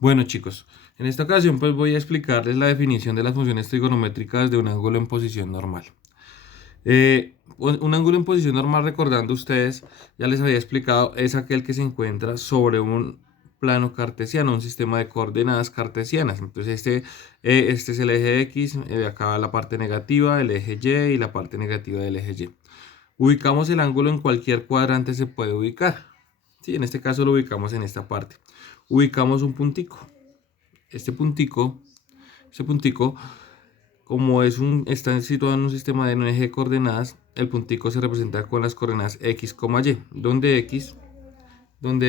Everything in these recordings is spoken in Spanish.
Bueno chicos, en esta ocasión pues voy a explicarles la definición de las funciones trigonométricas de un ángulo en posición normal. Un ángulo en posición normal, recordando ustedes, ya les había explicado, es aquel que se encuentra sobre un plano cartesiano, un sistema de coordenadas cartesianas. Entonces este es el eje X, acá la parte negativa, el eje Y y la parte negativa del eje Y. Ubicamos el ángulo en cualquier cuadrante se puede ubicar. Sí, en este caso lo ubicamos en esta parte. Ubicamos un puntico. Este puntico, este puntico, como está situado en un sistema de un eje de coordenadas, el puntico se representa con las coordenadas x, y, donde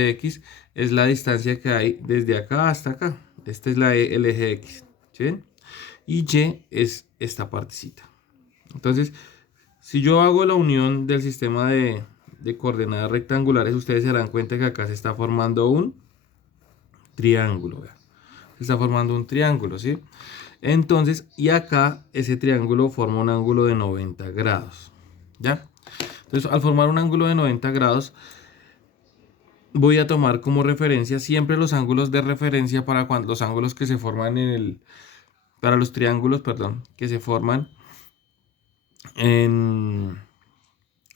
x es la distancia que hay desde acá hasta acá. Este es el eje x, ¿sí ven? Y y es esta partecita. Entonces, si yo hago la unión del sistema de coordenadas rectangulares, ustedes se darán cuenta que acá se está formando un triángulo. ¿Vean? Se está formando un triángulo, ¿sí? Entonces, y acá ese triángulo forma un ángulo de 90 grados. ¿Ya? Entonces, al formar un ángulo de 90 grados, voy a tomar como referencia siempre los ángulos de referencia para cuando los ángulos que se forman para los triángulos, perdón, que se forman en,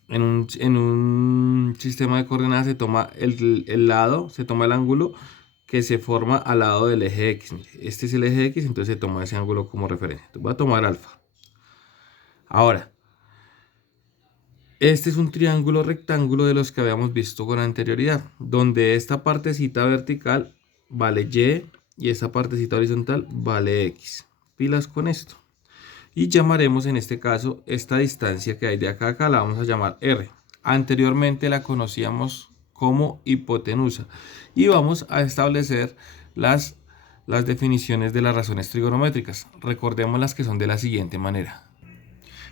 en un sistema de coordenadas. Se toma el lado, se toma el ángulo que se forma al lado del eje X. Este es el eje X, entonces se toma ese ángulo como referencia. Entonces voy a tomar alfa. Ahora, este es un triángulo rectángulo de los que habíamos visto con anterioridad, donde esta partecita vertical vale Y y esta partecita horizontal vale X. Pilas con esto. Y llamaremos en este caso esta distancia que hay de acá a acá, la vamos a llamar R. Anteriormente la conocíamos como hipotenusa. Y vamos a establecer las definiciones de las razones trigonométricas. Recordemos las que son de la siguiente manera.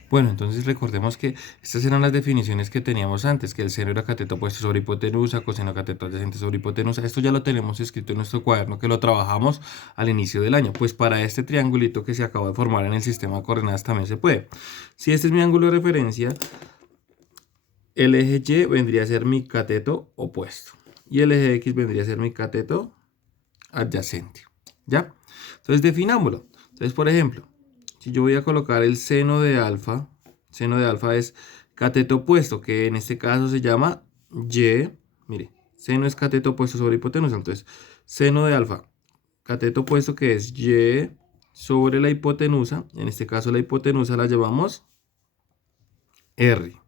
Bueno, entonces recordemos que estas eran las definiciones que teníamos antes, que el seno era cateto opuesto sobre hipotenusa, coseno cateto adyacente sobre hipotenusa. Esto ya lo tenemos escrito en nuestro cuaderno, que lo trabajamos al inicio del año. Pues para este triangulito que se acaba de formar en el sistema de coordenadas también se puede. Si este es mi ángulo de referencia, el eje Y vendría a ser mi cateto opuesto y el eje X vendría a ser mi cateto adyacente. ¿Ya? Entonces definámoslo. Entonces, por ejemplo, si yo voy a colocar el seno de alfa es cateto opuesto, que en este caso se llama Y. Mire, seno es cateto opuesto sobre hipotenusa. Entonces, seno de alfa, cateto opuesto, que es Y sobre la hipotenusa. En este caso la hipotenusa la llamamos R.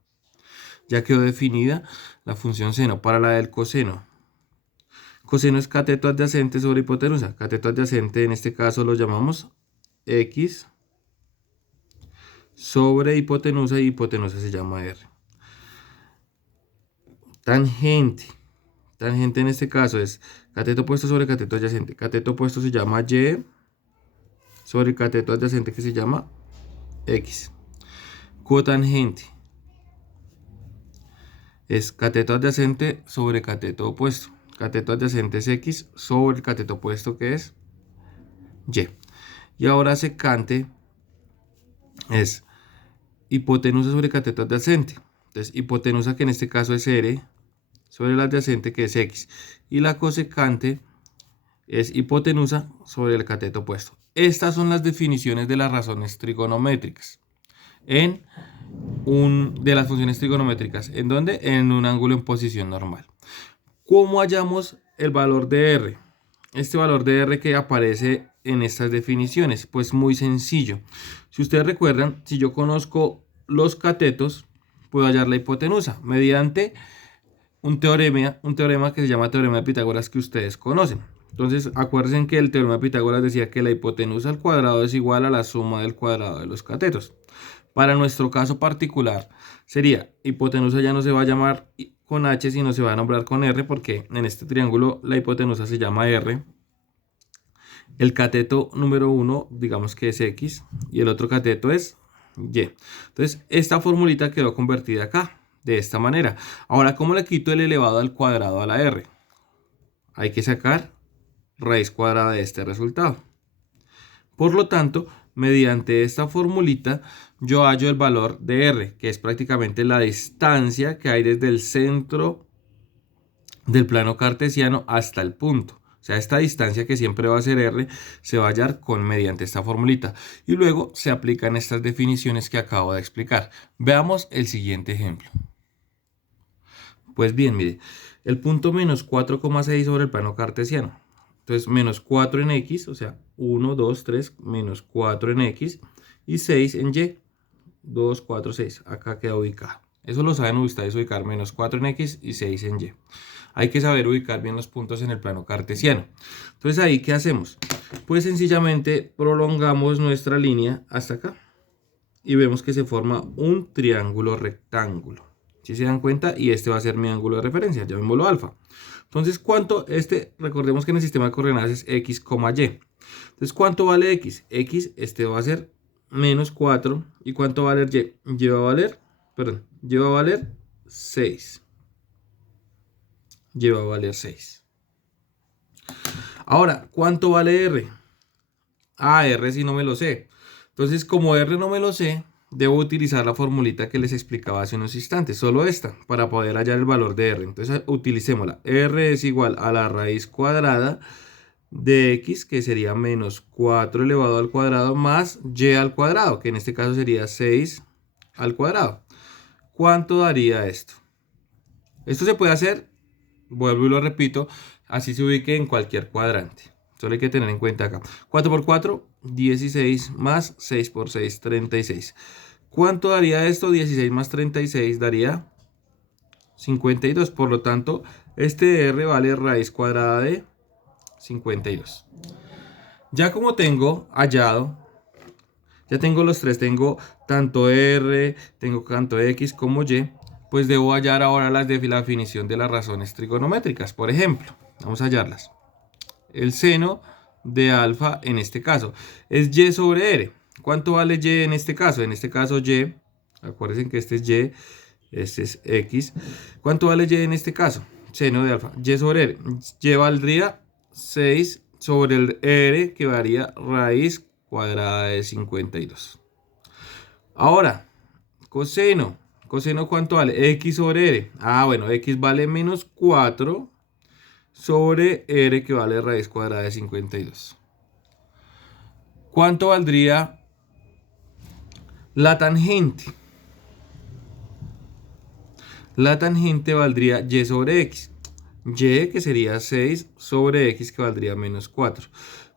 Ya quedó definida la función seno. Para la del coseno. Coseno es cateto adyacente sobre hipotenusa. Cateto adyacente en este caso lo llamamos X sobre hipotenusa y hipotenusa se llama R. Tangente. Tangente en este caso es cateto opuesto sobre cateto adyacente. Cateto opuesto se llama Y sobre cateto adyacente que se llama X. Cotangente es cateto adyacente sobre cateto opuesto. Cateto adyacente es X sobre el cateto opuesto que es Y. Y ahora secante es hipotenusa sobre cateto adyacente. Entonces, hipotenusa, que en este caso es R, sobre el adyacente que es X. Y la cosecante es hipotenusa sobre el cateto opuesto. Estas son las definiciones de las razones trigonométricas de las funciones trigonométricas. ¿En dónde? En un ángulo en posición normal. ¿Cómo hallamos el valor de R? Este valor de R que aparece en estas definiciones, pues muy sencillo. Si ustedes recuerdan, si yo conozco los catetos, puedo hallar la hipotenusa mediante un teorema que se llama teorema de Pitágoras, que ustedes conocen. Entonces, acuérdense que el teorema de Pitágoras decía que la hipotenusa al cuadrado es igual a la suma del cuadrado de los catetos. Para nuestro caso particular, sería hipotenusa ya no se va a llamar con H, sino se va a nombrar con R, porque en este triángulo la hipotenusa se llama R. El cateto número 1, digamos que es X, y el otro cateto es Y. Entonces, esta formulita quedó convertida acá, de esta manera. Ahora, ¿cómo le quito el elevado al cuadrado a la R? Hay que sacar raíz cuadrada de este resultado. Por lo tanto, mediante esta formulita, yo hallo el valor de R, que es prácticamente la distancia que hay desde el centro del plano cartesiano hasta el punto. O sea, esta distancia que siempre va a ser r se va a hallar mediante esta formulita. Y luego se aplican estas definiciones que acabo de explicar. Veamos el siguiente ejemplo. Pues bien, mire, el punto menos 4,6 sobre el plano cartesiano. Entonces, menos 4 en x, o sea, 1, 2, 3, menos 4 en x y 6 en y. 2, 4, 6. Acá queda ubicado. Eso lo saben ustedes ubicar, menos 4 en x y 6 en y. Hay que saber ubicar bien los puntos en el plano cartesiano. Entonces, ahí, ¿qué hacemos? Pues sencillamente prolongamos nuestra línea hasta acá. Y vemos que se forma un triángulo rectángulo. Si se dan cuenta, y este va a ser mi ángulo de referencia, llamémoslo alfa. Entonces, ¿cuánto? Recordemos que en el sistema de coordenadas es x, y. Entonces, ¿cuánto vale x? X, va a ser menos 4. ¿Y cuánto va a valer y? Y va a valer 6. Y va a valer 6. Ahora, ¿cuánto vale r? R si no me lo sé. Entonces, como r no me lo sé, debo utilizar la formulita que les explicaba hace unos instantes, solo esta, para poder hallar el valor de r. Entonces, utilicémosla. R es igual a la raíz cuadrada de x, que sería menos 4 elevado al cuadrado, más y al cuadrado, que en este caso sería 6 al cuadrado. ¿Cuánto daría esto? Esto se puede hacer, vuelvo y lo repito, así se ubique en cualquier cuadrante. Solo hay que tener en cuenta acá. 4 por 4, 16 más 6 por 6, 36. ¿Cuánto daría esto? 16 más 36 daría 52. Por lo tanto, este r vale raíz cuadrada de 52. Ya como tengo hallado, ya tengo los tres, tengo tanto r, tengo tanto x como y, pues debo hallar ahora la definición de las razones trigonométricas. Por ejemplo, vamos a hallarlas. El seno de alfa en este caso es y sobre r. ¿Cuánto vale y en este caso? En este caso y, acuérdense que este es y, este es x. ¿Cuánto vale y en este caso? Seno de alfa, y sobre r. Y valdría 6 sobre el r, que varía raíz cuadrada de 52. Ahora, coseno. ¿Coseno cuánto vale? X sobre r. Bueno, x vale menos 4 sobre r, que vale raíz cuadrada de 52. ¿Cuánto valdría la tangente? La tangente valdría y sobre x. Y, que sería 6 sobre x, que valdría menos 4.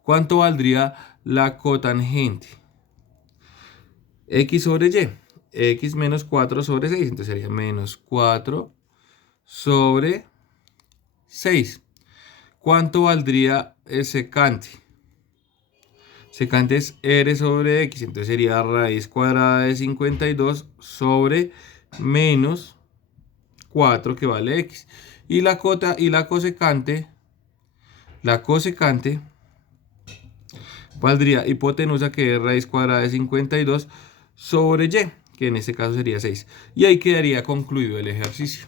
¿Cuánto valdría la cotangente? X sobre y. X menos 4 sobre 6. Entonces sería menos 4 sobre 6. ¿Cuánto valdría el secante? Secante es r sobre x. Entonces sería raíz cuadrada de 52 sobre menos 4, que vale x. Y la cosecante valdría hipotenusa, que es raíz cuadrada de 52 sobre y, que en este caso sería 6. Y ahí quedaría concluido el ejercicio.